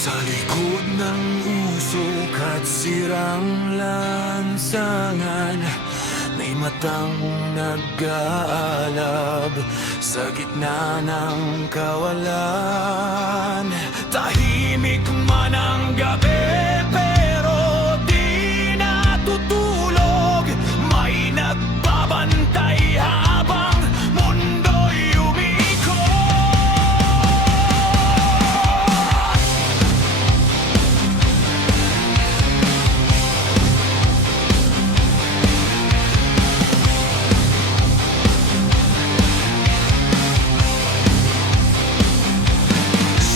Sa likod ng usok at sirang lansangan, may matang nag-aalab sa gitna ng kawalan. Tahimik man ang gabi, pero di natutulog. May nagbabantay habang mundo'y umikot.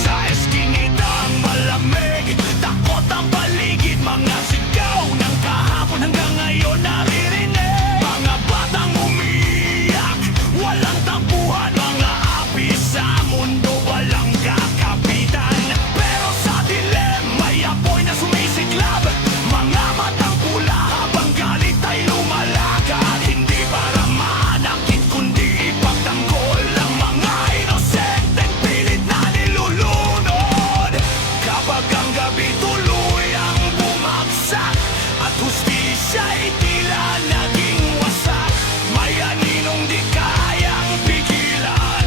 Sa eskinitang malamig, takot ang paligid. Mga sigaw ng kahapon hanggang ngayon naririnig. Mga batang umiiyak, walang tampuhan. Mga api sa mundo, walang kakapitan. Pero sa dilim, may apoy na sumisiklab. Mga matang pula habang galit ay lumalakad. Hindi para manakit kundi ipagtanggol ang mga inosenteng pilit na nilulunod. Kapag ang gabi tuluyang bumagsak at hustisiya'y tila naging wasak, may aninong di kayang pigilan.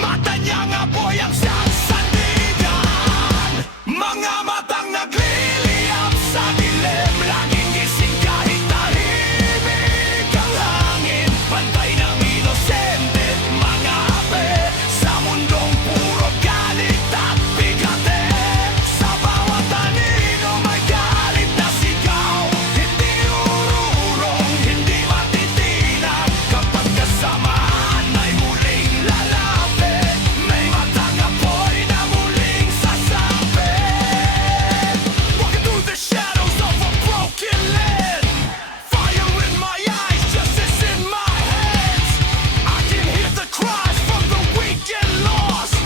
Mata niyang apoy ang sasandigan. Mga matang nagliliyap sa dilim, laging gising kahit tahimik ang hangin. Pantay ng inosente, mga ape sa mundong puro galit at bigate. Sa bawat anino may galit na sigaw. Hindi ururong, hindi matitinag. Kapag kasamaan ay muling lalapit, may matang apoy na muling sasapit. Walking through the shadows of a broken land, fire in my eyes, justice in my hands. I can hear the cries from the weak and lost,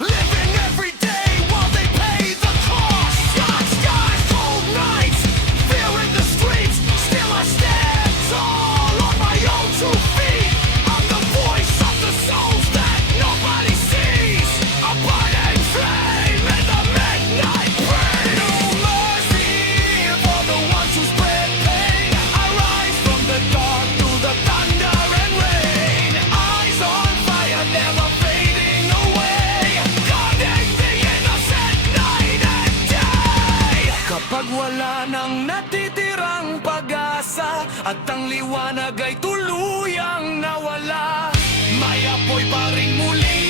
living every day while they pay the cost. Dark skies, cold nights, fear in the streets. Still I stand tall on my own 2 feet. I'm the voice of the souls that nobody sees. A burning flame in the midnight rain. No mercy for the ones who spread pain. I rise from the dark through the thunder and rain. Eyes on fire, never fading away. Guarding the innocent night and day. Kapag wala nang natitirang pag-asa at ang liwanag ay tuluyang nawala, may apoy pa rin muli